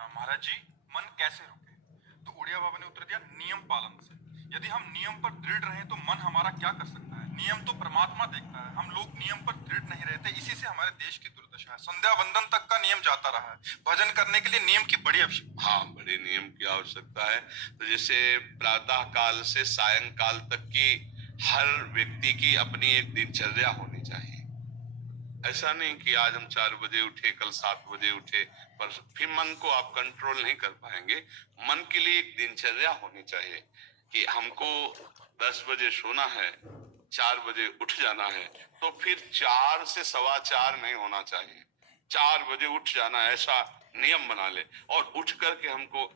महाराज जी, मन कैसे रोके? तो उड़िया बाबा ने उत्तर दिया, नियम पालन से। यदि हम नियम पर दृढ़ रहें तो मन हमारा क्या कर सकता है? नियम तो परमात्मा देखता है। हम लोग नियम पर दृढ़ नहीं रहते, इसी से हमारे देश की दुर्दशा है। संध्या वंदन तक का नियम जाता रहा है। भजन करने के लिए नियम की बड़ी आवश्यकता। हाँ, बड़े नियम की आवश्यकता है। तो जैसे प्रातः काल से सायंकाल तक की हर व्यक्ति की अपनी एक दिनचर्या होनी चाहिए। ऐसा नहीं कि आज हम 4 बजे उठे, कल 7 बजे उठे, पर फिर मन को आप कंट्रोल नहीं कर पाएंगे। मन के लिए एक दिनचर्या होनी चाहिए कि हमको 10 बजे सोना है, 4 बजे उठ जाना है, तो फिर 4 से 4:15 नहीं होना चाहिए, 4 बजे उठ जाना, ऐसा नियम बना ले। और उठ करके हमको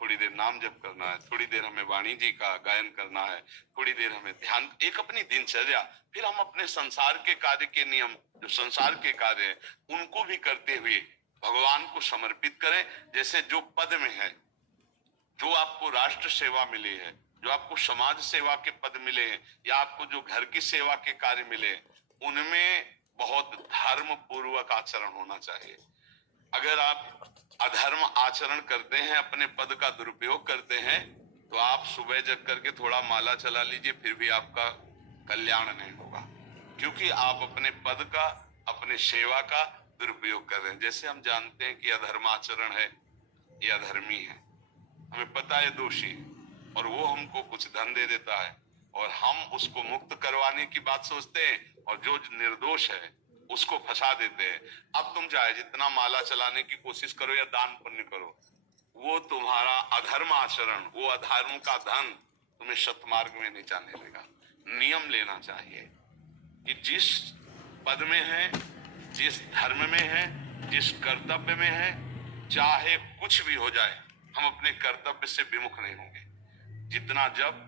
थोड़ी देर नाम जप करना है, थोड़ी देर हमें वाणी जी का गायन करना है, थोड़ी देर हमें ध्यान, एक अपनी दिनचर्या। फिर हम अपने संसार के कार्य के नियम, जो संसार के कार्य हैं, उनको भी करते हुए भगवान को समर्पित करें। जैसे जो पद में है, जो आपको राष्ट्र सेवा मिली है, जो आपको समाज सेवा के पद मिले हैं, या आपको जो घर की सेवा के कार्य मिले हैं, उनमें बहुत धर्म पूर्वक आचरण होना चाहिए। अगर आप अधर्म आचरण करते हैं, अपने पद का दुरुपयोग करते हैं, तो आप सुबह जग करके थोड़ा माला चला लीजिए, फिर भी आपका कल्याण नहीं होगा, क्योंकि आप अपने पद का, अपने सेवा का दुरुपयोग कर रहे हैं। जैसे हम जानते हैं कि अधर्माचरण है, ये अधर्मी है, हमें पता है दोषी है, और वो हमको कुछ धन दे देता है, और हम उसको मुक्त करवाने की बात सोचते हैं, और जो निर्दोष है उसको फंसा देते हैं। अब तुम चाहे जितना माला चलाने की कोशिश करो या दान पुण्य करो, वो तुम्हारा अधर्म आचरण, वो अधर्म का धन तुम्हें सतमार्ग में नहीं जाने देगा। नियम लेना चाहिए कि जिस पद में है, जिस धर्म में है, जिस कर्तव्य में है, चाहे कुछ भी हो जाए, हम अपने कर्तव्य से विमुख नहीं होंगे। जितना जब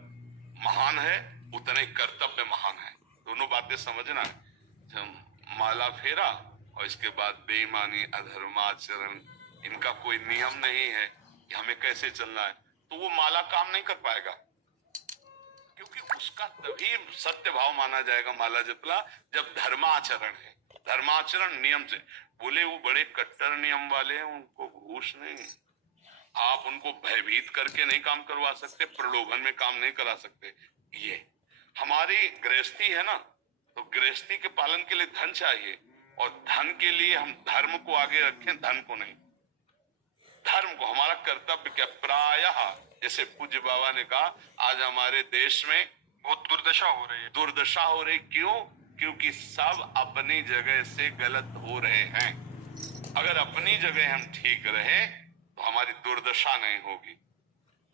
महान है, उतने कर्तव्य महान है। दोनों बातें समझना है। माला फेरा और इसके बाद बेईमानी, अधर्माचरण, इनका कोई नियम नहीं है कि हमें कैसे चलना है, तो वो माला काम नहीं कर पाएगा, क्योंकि उसका तभी सत्य भाव माना जाएगा माला जपला जब धर्माचरण है। धर्माचरण नियम से। बोले वो बड़े कट्टर नियम वाले हैं, उनको घूस नहीं, आप उनको भयभीत करके नहीं काम करवा सकते, प्रलोभन में काम नहीं करा सकते। ये हमारी गृहस्थी है ना, तो गृहस्थी के पालन के लिए धन चाहिए, और धन के लिए हम धर्म को आगे रखें, धन को नहीं। धर्म को, हमारा कर्तव्य क्या, प्रायः जैसे पूज्य बाबा ने कहा, आज हमारे देश में बहुत दुर्दशा हो रही है। दुर्दशा हो रही, क्यों? क्योंकि सब अपनी जगह से गलत हो रहे हैं। अगर अपनी जगह हम ठीक रहे तो हमारी दुर्दशा नहीं होगी,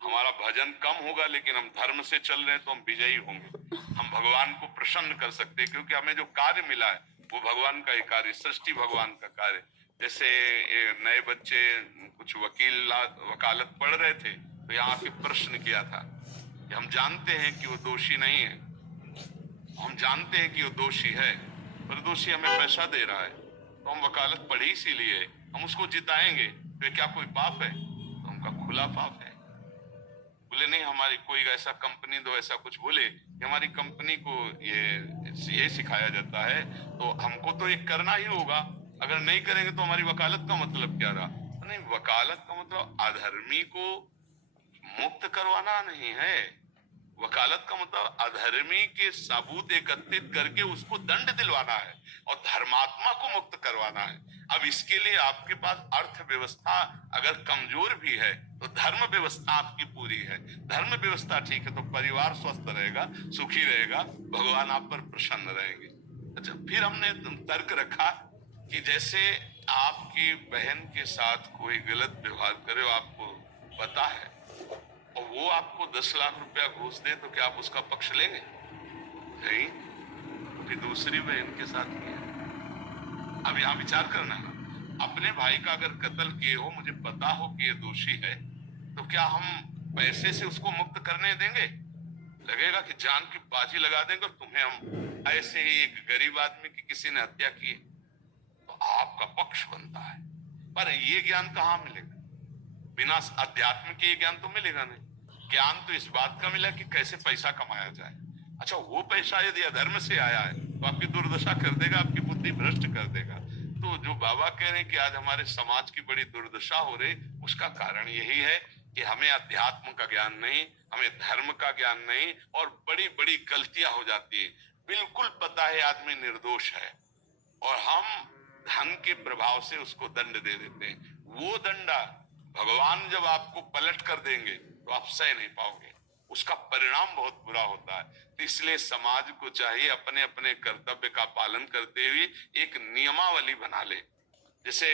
हमारा भजन कम होगा, लेकिन हम धर्म से चल रहे हैं तो हम विजयी होंगे। हम भगवान को प्रसन्न कर सकते हैं, क्योंकि हमें जो कार्य मिला है वो भगवान का ही कार्य, सृष्टि भगवान का कार्य। जैसे नए बच्चे कुछ वकालत पढ़ रहे थे, तो यहाँ पे प्रश्न किया था कि हम जानते हैं कि वो दोषी नहीं है, हम जानते हैं कि वो दोषी है, पर दोषी हमें पैसा दे रहा है, तो हम वकालत पढ़ी इसीलिए, हम उसको जिताएंगे, तो क्या कोई पाप है? तो उनका खुला पाप है। बोले नहीं, हमारी कोई ऐसा कंपनी दो, ऐसा कुछ बोले कि हमारी कंपनी को ये सिखाया जाता है, तो हमको तो ये करना ही होगा, अगर नहीं करेंगे तो हमारी वकालत का मतलब क्या रहा? तो नहीं, वकालत का मतलब अधर्मी को मुक्त करवाना नहीं है, वकालत का मतलब अधर्मी के सबूत एकत्रित करके उसको दंड दिलवाना है, और धर्मात्मा को मुक्त करवाना है। अब इसके लिए आपके पास अर्थव्यवस्था अगर कमजोर भी है, तो धर्म व्यवस्था आपकी पूरी है। धर्म व्यवस्था ठीक है तो परिवार स्वस्थ रहेगा, सुखी रहेगा, भगवान आप पर प्रसन्न रहेंगे। अच्छा, फिर हमने तर्क रखा कि जैसे आपकी बहन के साथ कोई गलत व्यवहार करे, आपको पता है, और वो आपको 10 लाख रुपया घूस दे, तो क्या आप उसका पक्ष लेंगे? नहीं। फिर दूसरी बहन के साथ किया। अब यहाँ विचार करना है, अपने भाई का अगर कत्ल किए हो, मुझे पता हो कि ये दोषी है, तो क्या हम पैसे से उसको मुक्त करने देंगे? लगेगा कि जान की बाजी लगा देंगे, और तुम्हें हम ऐसे ही एक गरीब आदमी की किसी ने हत्या की, तो आपका पक्ष बनता है। पर ये ज्ञान कहाँ मिलेगा? बिना अध्यात्म के ज्ञान तो मिलेगा नहीं। ज्ञान तो इस बात का मिला कि कैसे पैसा कमाया जाए। अच्छा, वो पैसा यदि अधर्म से आया है तो आपकी दुर्दशा कर देगा, आपकी बुद्धि भ्रष्ट कर देगा। तो जो बाबा कह रहे हैं कि आज हमारे समाज की बड़ी दुर्दशा हो रही, उसका कारण यही है कि हमें अध्यात्म का ज्ञान नहीं, हमें धर्म का ज्ञान नहीं, और बड़ी बड़ी गलतियां हो जाती है। बिल्कुल पता है आदमी निर्दोष है और हम धन के प्रभाव से उसको दंड दे देते हैं। वो दंडा भगवान जब आपको पलट कर देंगे तो आप सह नहीं पाओगे, उसका परिणाम बहुत बुरा होता है। तो इसलिए समाज को चाहिए अपने अपने कर्तव्य का पालन करते हुए एक नियमावली बना ले। जैसे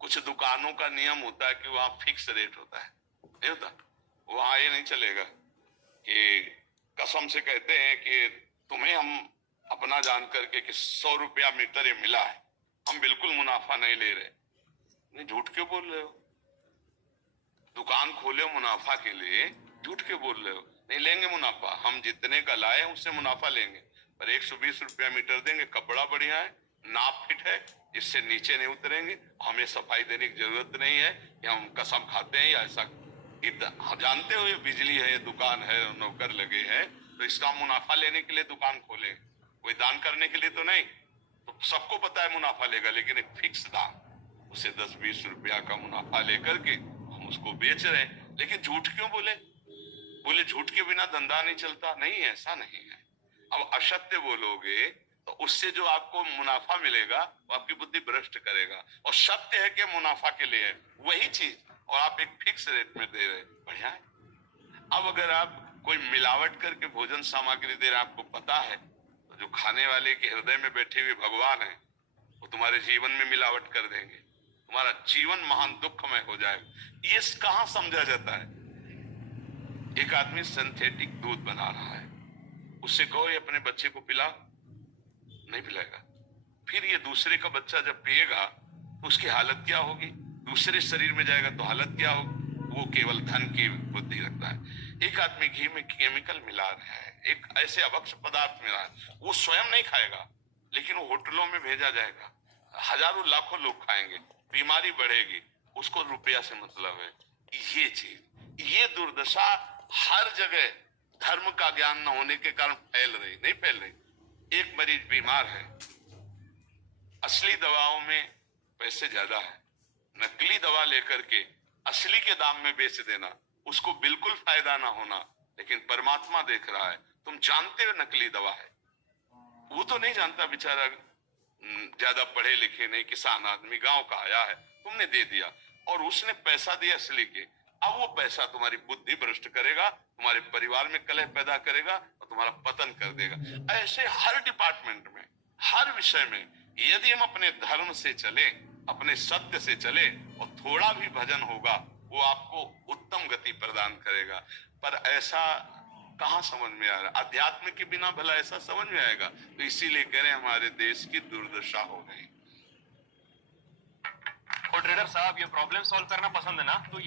कुछ दुकानों का नियम होता है कि वहां फिक्स रेट होता है, नहीं होता? वहां ये नहीं चलेगा कि कसम से कहते हैं कि तुम्हें हम अपना जान करके कि 100 रुपया मीटर ये मिला है, हम बिल्कुल मुनाफा नहीं ले रहे। नहीं, झूठ क्यों बोल रहे हो? दुकान खोले हो मुनाफा के लिए, झूठ क्यों बोल रहे हो? नहीं लेंगे मुनाफा, हम जितने का लाए उससे मुनाफा लेंगे, पर 120 रुपया मीटर देंगे। कपड़ा बढ़िया है, नाप फिट है, इससे नीचे नहीं उतरेंगे, हमें सफाई देने की जरूरत नहीं है कि हम कसम खाते हैं या ऐसा। जानते हो ये बिजली है, ये दुकान है, नौकर लगे हैं, तो इसका मुनाफा लेने के लिए दुकान खोले, कोई दान करने के लिए तो नहीं। तो सबको पता है मुनाफा लेगा, लेकिन एक फिक्स दाम, उसे 10-20 रुपया का मुनाफा लेकर के हम उसको बेच रहे हैं। लेकिन झूठ क्यों बोले? बोले झूठ के बिना धंधा नहीं चलता। नहीं, ऐसा नहीं है। अब असत्य बोलोगे तो उससे जो आपको मुनाफा मिलेगा वो आपकी बुद्धि भ्रष्ट करेगा, और सत्य है कि मुनाफा के लिए है वही चीज, और आप एक फिक्स रेट में दे रहे, बढ़िया है। अब अगर आप कोई मिलावट करके भोजन सामग्री दे रहे, आपको पता है तो जो खाने वाले के हृदय में बैठे हुए भगवान है वो तुम्हारे जीवन में मिलावट कर देंगे, तुम्हारा जीवन महान दुखमय हो जाएगा। ये कहां समझा जाता है? एक आदमी सिंथेटिक दूध बना रहा है, उससे कहो ये अपने बच्चे को पिला, नहीं पिलाएगा। फिर ये दूसरे का बच्चा जब पिएगा तो उसकी हालत क्या होगी? दूसरे शरीर में जाएगा तो हालत क्या होगी? वो केवल धन की बुद्धि रखता है। एक आदमी घी में केमिकल मिला रहा है, एक ऐसे अभक्ष पदार्थ मिला है, वो स्वयं नहीं खाएगा, लेकिन वो होटलों में भेजा जाएगा, हजारों लाखों लोग खाएंगे, बीमारी बढ़ेगी, उसको रुपया से मतलब है। ये चीज, ये दुर्दशा हर जगह धर्म का ज्ञान न होने के कारण फैल रही, नहीं फैल रही। एक मरीज बीमार है, असली दवाओं में पैसे ज्यादा है, नकली दवा लेकर के असली के दाम में बेच देना, उसको बिल्कुल फायदा ना होना, लेकिन परमात्मा देख रहा है। तुम जानते हो नकली दवा है, वो तो नहीं जानता बेचारा, ज्यादा पढ़े लिखे नहीं, किसान आदमी गांव का आया है, तुमने दे दिया और उसने पैसा दिया असली के। अब वो पैसा तुम्हारी बुद्धि भ्रष्ट करेगा, तुम्हारे परिवार में कलह पैदा करेगा और तुम्हारा पतन कर देगा। ऐसे हर डिपार्टमेंट में, हर विषय में यदि हम अपने धर्म से चले, अपने सत्य से चले और थोड़ा भी भजन होगा, वो आपको उत्तम गति प्रदान करेगा। पर ऐसा कहां समझ में आ रहा? अध्यात्म के बिना भला ऐसा समझ में आएगा? तो इसीलिए कह रहे हैं हमारे देश की दुर्दशा हो गई। और ट्रेडर साहब, ये प्रॉब्लम सॉल्व करना पसंद है ना, तो ये